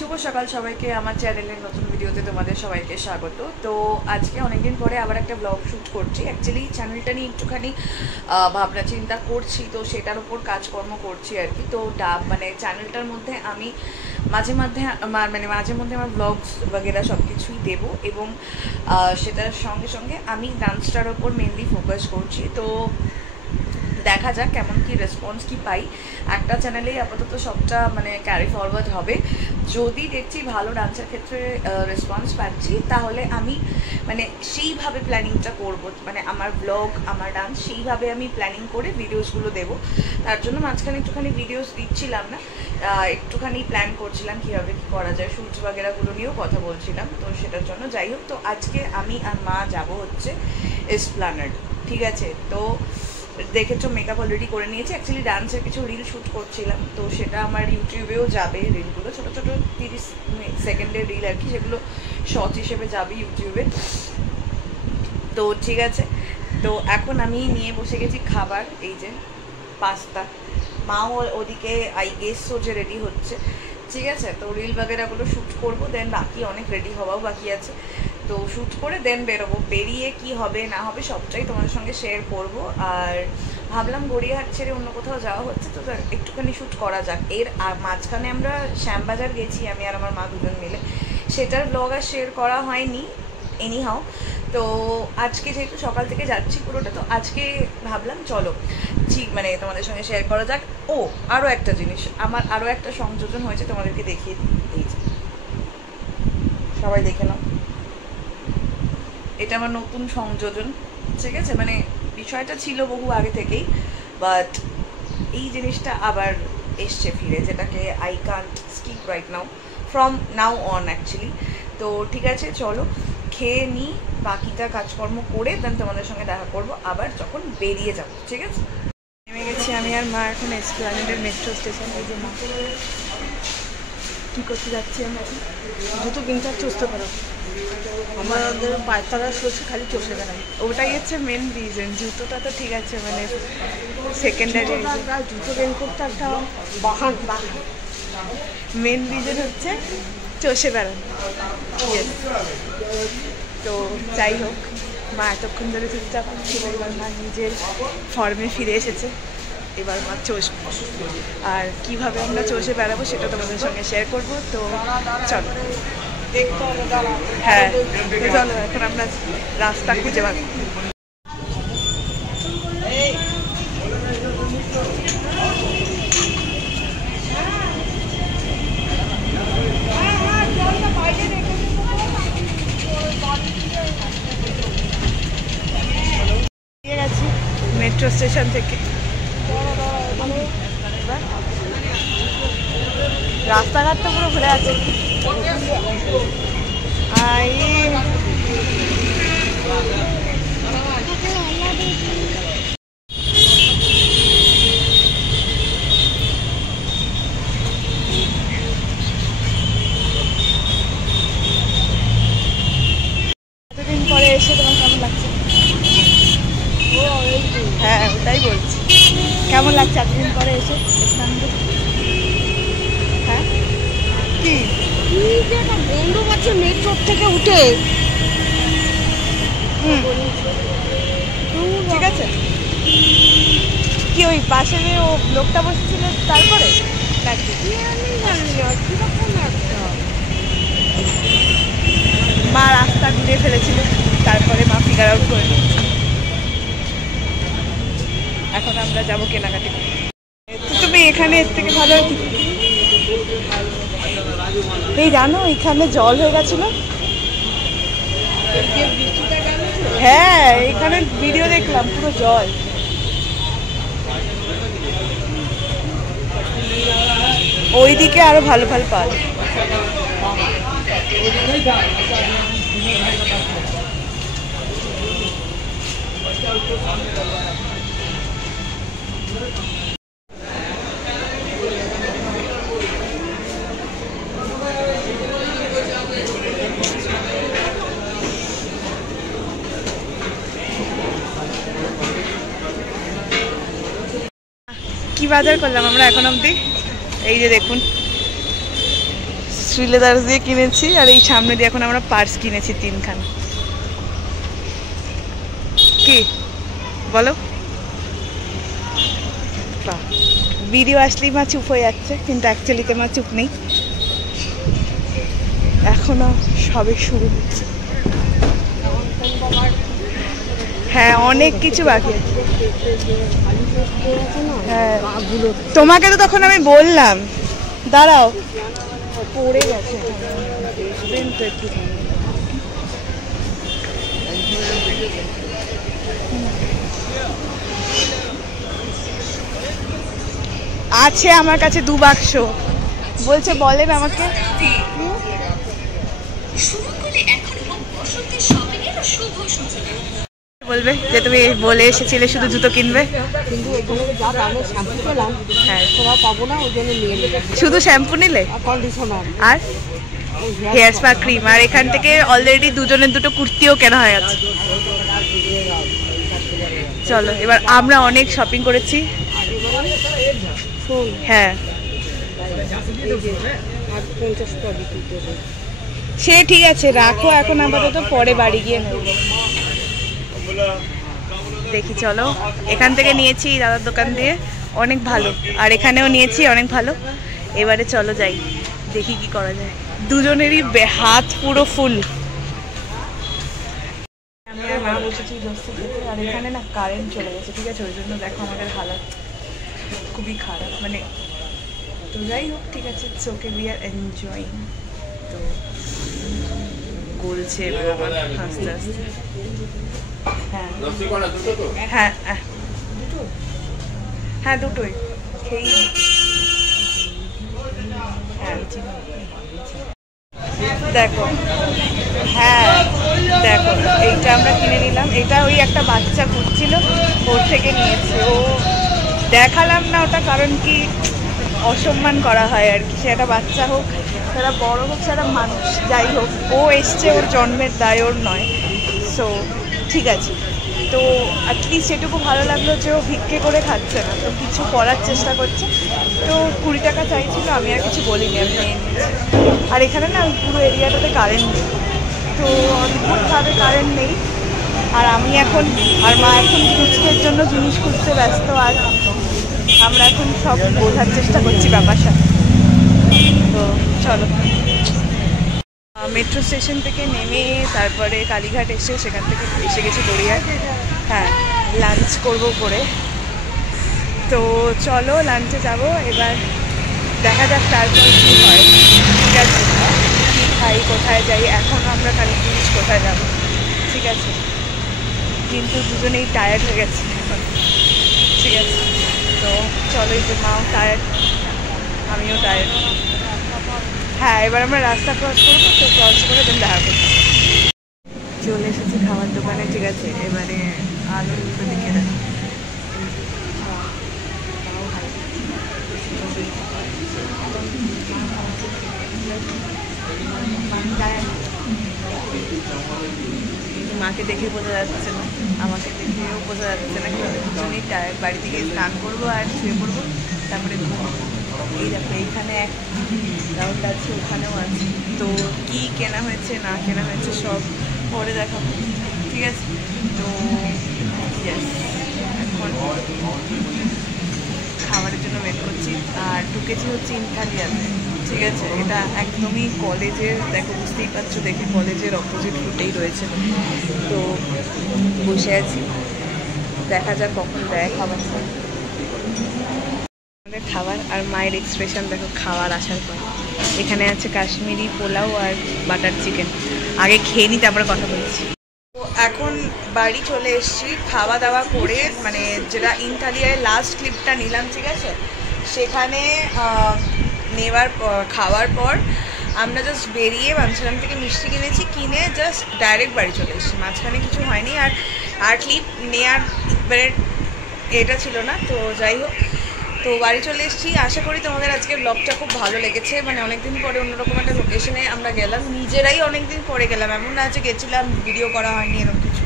শুভ সকাল সবাইকে আমার চ্যানেলের নতুন ভিডিওতে তোমাদের সবাইকে স্বাগত। তো আজকে অনেকদিন পরে আবার একটা ব্লগ শ্যুট করছি। অ্যাকচুয়ালি চ্যানেলটা নিয়ে একটুখানি ভাবনা চিন্তা করছি, তো সেটার উপর কাজকর্ম করছি আর কি। তো মানে চ্যানেলটার মধ্যে আমি মাঝে মধ্যে আমার ব্লগস বগেরা সব কিছুই দেবো, এবং সেটার সঙ্গে সঙ্গে আমি ডান্সটার ওপর মেনলি ফোকাস করছি। তো দেখা যাক কেমন কি রেসপন্স কি পাই। একটা চ্যানেলেই আপাতত সবটা ক্যারি ফরওয়ার্ড হবে। যদি দেখছি ভালো ডান্সের ক্ষেত্রে রেসপন্স পাচ্ছি, তাহলে আমি সেইভাবে প্ল্যানিংটা করব, আমার ব্লগ আমার ডান্স সেইভাবে আমি প্ল্যানিং করে ভিডিওসগুলো দেবো। তার জন্য মাঝখানে একটুখানি ভিডিওস দিচ্ছিলাম না, একটুখানি প্ল্যান করছিলাম কীভাবে কী করা যায়, শ্যুটস বাগেরাগুলো নিয়েও কথা বলছিলাম। তো সেটার জন্য যাই হোক, তো আজকে আমি আর মা যাব হচ্ছে এসপ্ল্যানেড, ঠিক আছে। তো দেখেছো মেকআপ অলরেডি করে নিয়েছি। অ্যাকচুয়ালি ডান্সের কিছু রিল শ্যুট করছিলাম, তো সেটা আমার ইউটিউবেও যাবে। রিলগুলো ছোটো ছোটো 30 সেকেন্ডের রিল আর কি, সেগুলো শর্টস হিসেবে যাবে ইউটিউবে। তো ঠিক আছে, তো এখন আমি নিয়ে বসে গেছি খাবার, এই যে পাস্তা। মাও ওদিকে আই গেস যে রেডি হচ্ছে, ঠিক আছে। তো রিল বাগেরাগুলো শ্যুট করবো, দেন বাকি অনেক রেডি হওয়াও বাকি আছে। তো শ্যুট করে দেন বেরোবো। বেরিয়ে কি হবে না হবে সবটাই তোমাদের সঙ্গে শেয়ার করব। আর ভাবলাম গড়িয়াহাট ছেড়ে অন্য কোথাও যাওয়া হচ্ছে, তো একটুখানি শ্যুট করা যাক। এর মাঝখানে আমরা শ্যামবাজার গেছি, আমি আর আমার মা দুজন মিলে, সেটার ব্লগ আর শেয়ার করা হয়নি এনিহাও। তো আজকে যেহেতু সকাল থেকে যাচ্ছি পুরোটা, তো আজকে ভাবলাম চলো ঠিক তোমাদের সঙ্গে শেয়ার করা যাক। ও আরও একটা জিনিস, আমার আরও একটা সংযোজন হয়েছে, তোমাদেরকে দেখিয়ে দিই। সবাই দেখে নাও, এটা আমার নতুন সংযোজন, ঠিক আছে। বিষয়টা ছিল বহু আগে থেকেই, বাট এই জিনিসটা আবার এসছে ফিরে, যেটাকে I can't skip right now, from now on actually. তো ঠিক আছে, চলো খেয়ে নিই, বাকিটা কাজকর্ম করে দেন তোমাদের সঙ্গে দেখা করবো আবার যখন বেরিয়ে যাবো, ঠিক আছে। নেমে গেছি আমি আর মা এখন এসপ্ল্যানেডের মেট্রো স্টেশন। এই যে মা কী করতে যাচ্ছি আমরা, জুতো কিনতে চুস্ত করো, আমাদের পায়তারা সরষে খালি চষে বেড়াই, ওটাই হচ্ছে মেন রিজন। জুতোটা তো ঠিক আছে, সেকেন্ডারি জুতো বের করতে একটা বাহান, মেন রিজন হচ্ছে চষে বেড়ানো। তো যাই হোক, মা এতক্ষণ ধরে চুপচাপ ছিল, এবার মা নিজের ফর্মে ফিরে এসেছে। এবার মা চষবে, আর কীভাবে আমরা চষে বেড়াবো সেটা তোমাদের সঙ্গে শেয়ার করবো। তো চলো দেখতে হবে, হ্যাঁ চলো এখন আমরা রাস্তা খুঁজে পাবো। গেছি মেট্রো স্টেশন থেকে, রাস্তাঘাট তো পুরো ঘুরে আছে। এতদিন পরে এসে তোমার কেমন লাগছে? হ্যাঁ ওটাই বলছি, কেমন লাগছে এতদিন পরে এসে? হ্যাঁ কি বন্ধ করছে মেট্রো থেকে উঠে, ঠিক আছে। কি ওই পাশে ও লোকটা বসেছিল তারপরে মা রাস্তা ঘুরে ফেলেছিল, তারপরে মা ফিগার আউট করে নিয়েছে। এখন আমরা যাবো কেনাকাটি। তুমি এখানে এর থেকে ভালো, এই জানো এখানে জল হয়ে গেছিল। হ্যাঁ এখানে ভিডিও দেখলাম, পুরো জল। ওইদিকে আরো ভালো ভালো পাল। কি বাজার করলাম আমরা এখন অবধি, এই যে দেখুন শ্রীলেদার্স দিয়ে কিনেছি, আর এই সামনে দিয়ে এখন আমরা পার্স কিনেছি 3খান। কি বলো? ভিডিও আসলেই মা চুপ হয়ে যাচ্ছে, কিন্তু অ্যাকচুয়ালিতে মা চুপ নেই, এখনো সবে শুরু হচ্ছে। হ্যাঁ, অনেক কিছু বাকি আছে। হ্যাঁ, তোমাকে তো তখন আমি বললাম দাঁড়াও, পড়ে গেছে তো একটু। আছে আমার কাছে 2 বাক্স, বলছে বলেন আমাকে। বলবে যে তুমি বলে এসেছিলে শুধু জুতো কিনবে, কিন্তু ওখানে যা দামে শ্যাম্পু পেলাম, হ্যাঁ তোরা পাবো না, ওই জন্য নিয়ে নিলাম। শুধু শ্যাম্পু নিলে কন্ডিশনার আর হেয়ার স্পা ক্রিম, আর এখান থেকে অলরেডি দুজনের দুটো কুর্তিও কেনা হয়ে গেছে। চলো এবার আমরা অনেক শপিং করেছি। হ্যাঁ সে ঠিক আছে, রাখো এখন, আপাতত পরে বাড়ি গিয়ে নেব। দেখি চলো, এখান থেকে নিয়েছি দাদার দোকান দিয়ে, অনেক ভালো, আর এখানেও নিয়েছি অনেক ভালো। এবারে চলো যাই, দেখি কি করা যায়। দুজনেরই হাত পুরো ফুল। আমি আর মা বসেছি লস্যি খেতে, আর এখানে না কারেন্ট চলে গেছে, ঠিক আছে, ওই জন্য দেখো আমাদের হালাত খুবই খারাপ, মানে তো যাই হোক ঠিক আছে, it's okay, we are enjoying. তো গলছে এবার আমার আস্তে আস্তে। হ্যাঁ হ্যাঁ হ্যাঁ দুটোই খেয়ে। হ্যাঁ দেখো, হ্যাঁ দেখো এইটা আমরা কিনে নিলাম, এটা ওই একটা বাচ্চা ঘুরছিল ওর থেকে নিয়েছে, ও দেখালাম না ওটা, কারণ কি অসম্মান করা হয় আর কি, সেটা বাচ্চা হোক সেটা বড় হোক সেটা মানুষ, যাই হোক ও এসছে, ওর জন্মের দায় ওর নয়, সো ঠিক আছে। তো অ্যাটলিস্ট সেটুকু ভালো লাগলো যে ও ভিক্ষে করে খাচ্ছে না, তো কিছু করার চেষ্টা করছে। তো 20 টাকা চাইছিল, আমি আর কিছু বলিনি, আমি নিয়ে নিয়েছি। আর এখানে না পুরো এরিয়াটাতে কারেন্ট নেই, তো অদ্ভুতভাবে কারেন্ট নেই, আর আমি এখন আর মা এখন ফুচকের জন্য জিনিস খুঁজতে ব্যস্ত, আর আমরা এখন সব বোঝার চেষ্টা করছি ব্যাপারটা। তো চলো, মেট্রো স্টেশন থেকে নেমে তারপরে কালীঘাট এসে সেখান থেকে এসে গেছি গড়িয়ায়। হ্যাঁ, লাঞ্চ করবো করে, তো চলো লাঞ্চে যাব। এবার দেখা যাক তারপর কী হয়, ঠিক আছে, কী খাই, কোথায় যাই, এখন আমরা কালী ব্রিজ কোথায় যাব, ঠিক আছে, কিন্তু দুজনেই টায়ার্ড হয়ে গেছে এখন, ঠিক আছে। তো চলো, এই যে মাও টায়ার্ড, আমিও টায়ার্ড। হ্যাঁ, এবার আমরা রাস্তা ক্রস করবো, তো ক্রস করে দেন দেখা করবো। চলে এসেছি খাবার দোকানে, ঠিক আছে, এবারে আলু দুটো দেখে দেন। মাকে দেখে বোঝা যাচ্ছে না, আমাকে দেখেও বোঝা যাচ্ছে না, কিন্তু দুজনেই টায়ার্ড। বাড়ি থেকে স্নান করবো আর শুয়ে পড়বো, তারপরে এই দেখো এইখানে এক রাউন্ড আছে, ওখানেও আছে, তো কী কেনা হয়েছে না কেনা হয়েছে সব পরে দেখাবো, ঠিক আছে। তো এখন খাবারের জন্য ওয়েট করছি, আর ঢুকেছি হচ্ছে ইনথালিয়াতে, ঠিক আছে, এটা একদমই কলেজের, দেখো বুঝতেই পারছো দেখে কলেজের অপোজিট রুটেই রয়েছে। তো বসে আছি, দেখা যাক কখন দেয় খাবার। আমাদের খাবার আর মায়ের এক্সপ্রেশন দেখো খাবার আসার পর। এখানে আছে কাশ্মীরি পোলাও আর বাটার চিকেন, আগে খেয়ে নিই তারপরে কথা বলছি। তো এখন বাড়ি চলে এসেছি খাওয়া দাওয়া করে, মানে যেটা ইনথালিয়ায় লাস্ট ক্লিপটা নিলাম, ঠিক আছে, সেখানে খাওয়ার পর আমরা জাস্ট বেরিয়ে বাঞ্ছারাম থেকে মিষ্টি কিনেছি, কিনে জাস্ট ডাইরেক্ট বাড়ি চলে এসেছি, মাঝখানে কিছু হয়নি। আর ক্লিপ নেওয়ার মানে এটা ছিল না, তো যাই হোক, তো বাড়ি চলে এসেছি। আশা করি তোমাদের আজকের ব্লগটা খুব ভালো লেগেছে, মানে অনেকদিন পরে অন্যরকম একটা লোকেশনে আমরা গেলাম, নিজেরাই অনেকদিন পরে গেলাম, এমন না যে গেছিলাম ভিডিও করা হয়নি এরকম কিছু,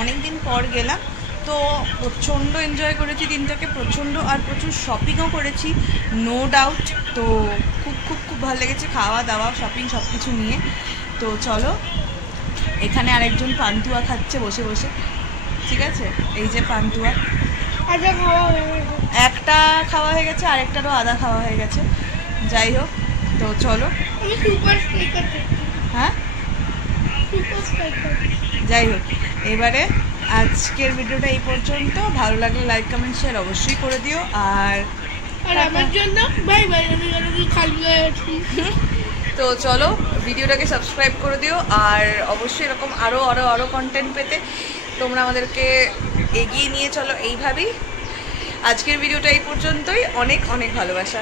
অনেকদিন পর গেলাম। তো প্রচণ্ড এনজয় করেছি দিনটাকে, প্রচণ্ড, আর প্রচুর শপিংও করেছি, নো ডাউট। তো খুব খুব খুব ভালো লেগেছে, খাওয়া দাওয়া শপিং সব কিছু নিয়ে। তো চলো, এখানে আরেকজন পান্তুয়া খাচ্ছে বসে বসে, ঠিক আছে? এই যে পান্তুয়া, একটা খাওয়া হয়ে গেছে, আরেকটারও আধা খাওয়া হয়ে গেছে। যাই হোক, তো চলো। হ্যাঁ, যাই হোক, এবারে আজকের ভিডিওটা এই পর্যন্ত। ভালো লাগলে লাইক কমেন্ট শেয়ার অবশ্যই করে দিও। আর আমার জন্য বাই বাই, আমি খালি আছি। তো চলো, ভিডিওটাকে সাবস্ক্রাইব করে দিও। আর অবশ্যই এরকম আরও আরও আরও কন্টেন্ট পেতে তোমরা আমাদেরকে এগিয়ে নিয়ে চলো এইভাবেই। আজকের ভিডিওটা এই পর্যন্তই। অনেক অনেক ভালোবাসা।